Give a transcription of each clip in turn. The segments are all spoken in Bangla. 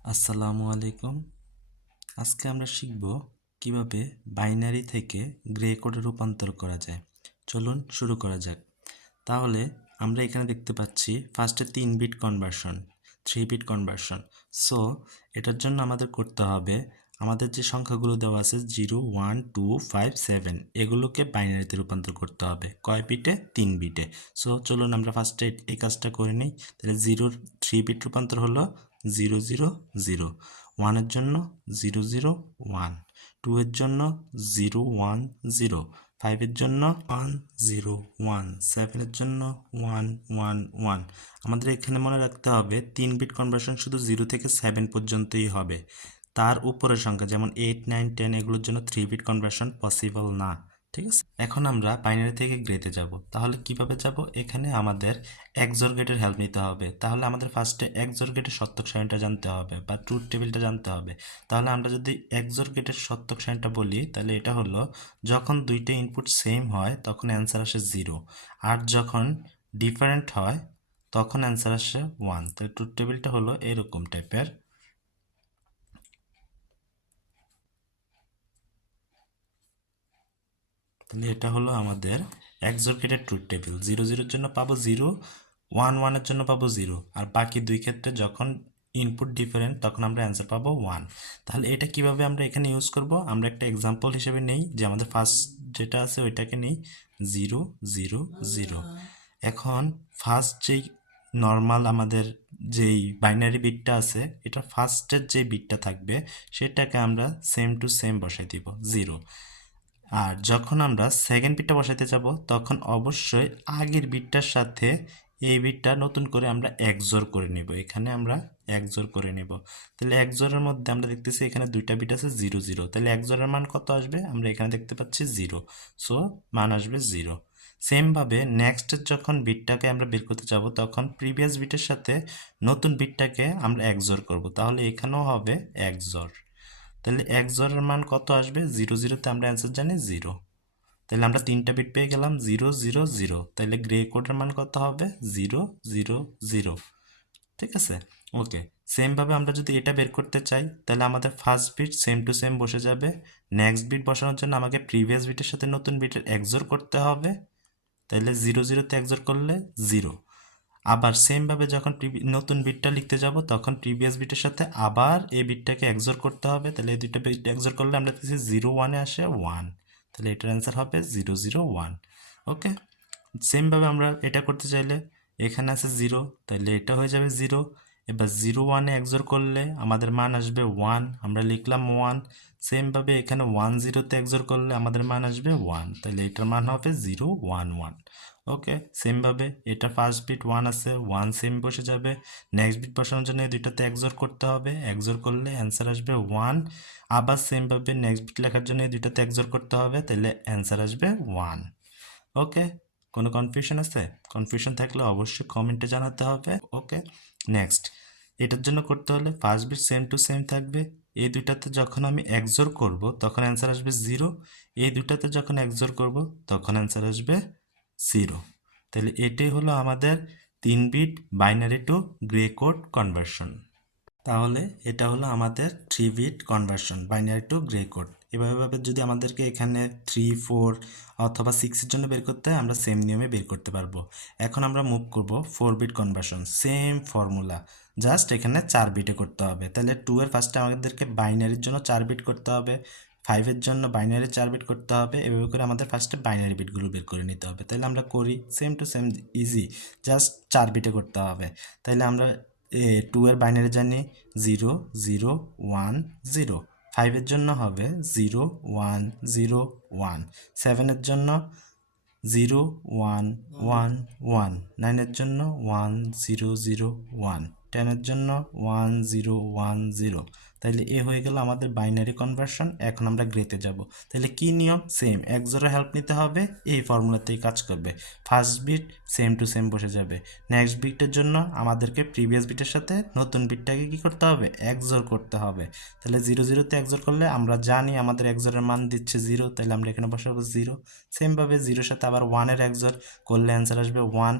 আসসালামু আলাইকুম। আজকে আমরা শিখব কিভাবে বাইনারি থেকে গ্রে কোডে রূপান্তর করা যায়। চলুন শুরু করা যাক। তাহলে আমরা এখানে দেখতে পাচ্ছি ফার্স্টে 3 bit conversion, 3 bit conversion. So এটার জন্য আমাদের করতে হবে, আমাদের যে সংখ্যাগুলো দেওয়া আছে 0 1 2 5 7 এগুলোকে বাইনারিতে রূপান্তর করতে হবে। কয় বিটে? 3 বিটে। সো চলুন আমরা ফার্স্টে এই কাজটা করে নিই। তাহলে 0 3 বিট রূপান্তর হলো 0 0 0, 1 এর জন্য 0 0 1, 2 এর জন্য 0 1 0, 5 এর জন্য 1 0 1, 7 এর জন্য 1 1 1। আমাদের এখানে মনে রাখতে হবে 3 বিট কনভার্সন শুধু 0 থেকে 7 পর্যন্তই হবে। তার উপরের সংখ্যা যেমন 8 9 10 এগুলোর জন্য 3 বিট কনভার্সন পসিবল না। ঠিক আছে, এখন আমরা বাইনারি থেকে গ্রেতে যাব। তাহলে কিভাবে যাব? এখানে আমাদের XOR গেটের হেল্প নিতে হবে। তাহলে আমাদের ফার্স্টে XOR গেটের সত্যক সারণীটা জানতে হবে বা ট্রুথ টেবিলটা জানতে হবে। তাহলে আমরা যদি XOR গেটের সত্যক সারণীটা বলি, তাহলে এটা হলো যখন দুইটা ইনপুট সেম হয় তখন অ্যান্সার আসে 0, আর যখন ডিফারেন্ট হয় তখন অ্যান্সার আসে 1। তাহলে ট্রুথ টেবিলটা হলো এরকম টাইপের। তাহলে এটা হলো আমাদের XOR গেটের ট্রুথ টেবিল। 0 0 এর জন্য পাবো 0, 1 1 এর জন্য পাবো 0, আর বাকি দুই ক্ষেত্রে যখন ইনপুট ডিফারেন্ট তখন আমরা অ্যান্সার পাবো 1। তাহলে এটা কিভাবে আমরা এখানে ইউজ করব? আমরা একটা এক্সাম্পল হিসেবে নেই যে আমাদের ফার্স্ট যেটা আছে ওইটাকে নেই 0 0 0। এখন ফার্স্ট যেই নর্মাল আমাদের যেই বাইনারি বিটটা আছে, এটা ফার্স্টের যে বিটটা থাকবে সেটাকে আমরা সেম টু সেম বসাই দিব 0। আর যখন আমরা সেকেন্ড বিটটা বসাইতে যাব তখন অবশ্যই আগের বিটটার সাথে এই বিটটা নতুন করে আমরা XOR করে নিব। এখানে আমরা XOR করে নিব। তাহলে XOR এর মধ্যে আমরা দেখতেছি এখানে দুইটা বিট আছে 0 0। তাহলে XOR এর মান কত আসবে? আমরা এখানে দেখতে পাচ্ছি 0, সো মান আসবে 0। সেম ভাবে নেক্সট যখন বিটটাকে আমরা বের করতে যাব তখন প্রিভিয়াস বিটের সাথে নতুন বিটটাকে আমরা XOR করব। তাহলে এখানেও হবে XOR। তাহলে XOR এর মান কত আসবে? 0 0 তে আমরা অ্যান্সার জানি 0। তাহলে আমরা তিনটা বিট পেয়ে গেলাম 0 0 0। তাহলে গ্রে কোডের মান কত হবে? 0 0 0। ঠিক আছে, ওকে। সেম ভাবে আমরা যদি এটা বের করতে চাই তাহলে আমাদের first bit same to same বসে যাবে। নেক্সট বিট বসানোর জন্য আমাকে প্রিভিয়াস বিটের সাথে নতুন বিটের XOR করতে হবে। তাহলে 0 0 তে XOR করলে 0। আবার সেম ভাবে যখন নতুন বিটটা লিখতে যাব তখন প্রিভিয়াস বিটের সাথে আবার এই বিটটাকে XOR করতে হবে। তাহলে এই দুইটা বিট XOR করলে আমরা দেখছি 0 1 এ আসে 1। তাহলে এটার অ্যান্সার হবে 0 0 1। ওকে, সেম ভাবে আমরা এটা করতে চাইলে এখানে আছে 0, তাহলে এটা হয়ে যাবে 0। এবার 0 1 এ XOR করলে আমাদের মান আসবে 1, আমরা লিখলাম 1। সেম ভাবে এখানে 1 0 তে XOR করলে আমাদের মান আসবে 1, তাহলে এটার মান হবে 0 1 1। ওকে, সেম ভাবে এটা ফার্স্ট বিট 1 আছে, 1 সেম বসে যাবে। নেক্সট বিট বসানোর জন্য এই দুইটাতে XOR করতে হবে, XOR করলে অ্যান্সার আসবে 1। আবার সেম ভাবে নেক্সট বিট লেখার জন্য এই দুইটাতে XOR করতে হবে, তাহলে অ্যান্সার আসবে 1। ওকে, কোনো কনফিউশন আছে? কনফিউশন থাকলে অবশ্যই কমেন্টে জানাতে হবে। ওকে, নেক্সট এটার জন্য করতে হলে first bit same to same থাকবে। এই দুইটাতে যখন আমি XOR করব তখন অ্যান্সার আসবে 0, এই দুইটাতে যখন XOR করব তখন অ্যান্সার আসবে 0। তাহলে এটাই হলো আমাদের 3 bit binary to grey code conversion. তাহলে এটা হলো আমাদের 3 bit conversion binary to grey code. এভাবে যদি আমাদেরকে এখানে 3 4 অথবা 6 এর জন্য বের করতে হয় আমরা সেম নিয়মে বের করতে পারবো। এখন আমরা মুভ করব 4 bit conversion, same formula, just এখানে 4 বিটে করতে হবে। তাহলে 2 এর ফার্স্টে আমাদেরকে বাইনারির জন্য 4 বিট করতে হবে, 5 এর জন্য বাইনারি 4 বিট করতে হবে। এভাবে করে আমাদের ফার্স্টে বাইনারি বিটগুলো বের করে নিতে হবে। তাহলে আমরা করি same to same, easy, just 4 বিটে করতে হবে। তাহলে আমরা 2 এর বাইনারি জানি 0 0 1 0, 5 এর জন্য হবে 0 1 0 1, 7 এর জন্য 0 1 1 1, 9 এর জন্য 1 0 0 1, 10 এর জন্য 1 0 1 0। তাইলে এ হয়ে গেল আমাদের বাইনারি কনভার্সন। এখন আমরা গ্রেতে যাব। তাহলে কি নিয়ম? সেম, XOR হেল্প নিতে হবে, এই ফর্মুলাতেই কাজ করবে। First bit same to same বসে যাবে। নেক্সট বিটের জন্য আমাদেরকে প্রিভিয়াস বিটের সাথে নতুন বিটটাকে কি করতে হবে? XOR করতে হবে। তাহলে 0 0 তে XOR করলে আমরা জানি আমাদের XOR এর মান দিচ্ছে 0, তাহলে আমরা এখানে বসাবো 0। সেমভাবে 0 এর সাথে আবার 1 এর XOR করলে অ্যান্সার আসবে 1,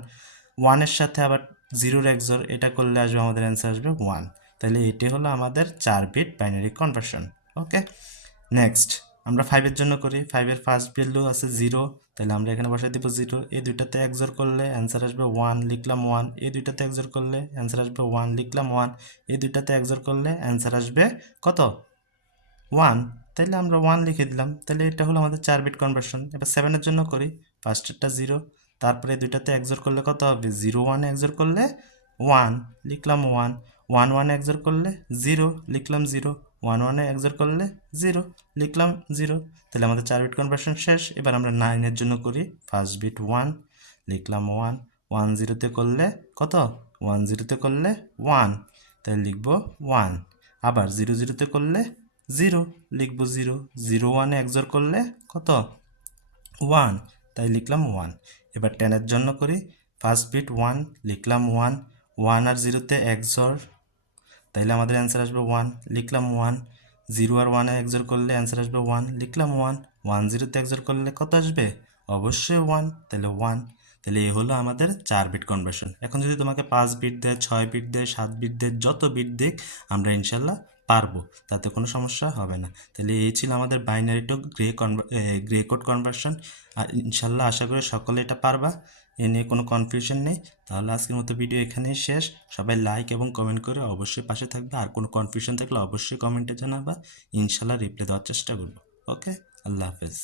1 এর সাথে আবার 0 এর XOR এটা করলে আসবে আমাদের অ্যান্সার আসবে 1। তাহলে এটি হলো আমাদের 4 বিট বাইনারি কনভার্সন। ওকে, নেক্সট আমরা 5-এর জন্য করি। 5-এর ফার্স্ট ভ্যালু আছে 0, তাহলে আমরা এখানে বসাই দিব 0। এই দুইটাতে XOR করলে অ্যান্সার আসবে 1, লিখলাম 1। এই দুইটাতে XOR করলে অ্যান্সার আসবে 1, লিখলাম 1। এই দুইটাতে XOR করলে অ্যান্সার আসবে কত? 1, তাইলে আমরা 1 লিখে দিলাম। তাহলে এটা হলো আমাদের 4 বিট কনভার্সন। এবার 7-এর জন্য করি। ফার্স্টেরটা 0, তারপরে দুইটাতে XOR করলে কত হবে? 0 1 XOR করলে 1, লিখলাম 1। 1 1 XOR করলে 0, লিখলাম 0। 1 1 XOR করলে 0, লিখলাম 0। তাহলে আমাদের 4 বিট কনভার্সন শেষ। এবার আমরা 9-এর জন্য করি। ফার্স্ট বিট 1, লিখলাম 1। 1 0-তে করলে কত? 1 0-তে করলে 1, তাহলে লিখব 1। আবার 0 0-তে করলে 0, লিখব 0। 0 1 XOR করলে কত? 1, তাই লিখলাম 1। এবার 10-এর জন্য করি। ফার্স্ট বিট 1, লিখলাম 1। 1 আর 0-তে XOR, তাইলে আমাদের অ্যান্সার আসবে 1, লিখলাম 1। 0 আর 1 XOR করলে অ্যান্সার আসবে 1, লিখলাম 1। 1 0-তে XOR করলে কত আসবে? অবশ্যই 1, তাহলে 1। তাহলে এই হলো আমাদের 4 বিট কনভার্সন। এখন যদি তোমাকে 5 বিট দেয়, 6 বিট দেয়, 7 বিট দেয়, যত বিট দেখ আমরা ইনশাল্লাহ পারবো, তাতে কোনো সমস্যা হবে না। তাহলে এই ছিল আমাদের binary to grey code conversion. আর ইনশাল্লাহ আশা করি সকলে এটা পারবা, এ নিয়ে কোনো কনফিউশন নেই। তাহলে আজকের মতো ভিডিও এখানেই শেষ। সবাই লাইক এবং কমেন্ট করে অবশ্যই পাশে থাকবে। আর কোনো কনফিউশন থাকলে অবশ্যই কমেন্টে জানাবা, ইনশাল্লাহ রিপ্লাই দেওয়ার চেষ্টা করবো। ওকে, আল্লাহ হাফেজ।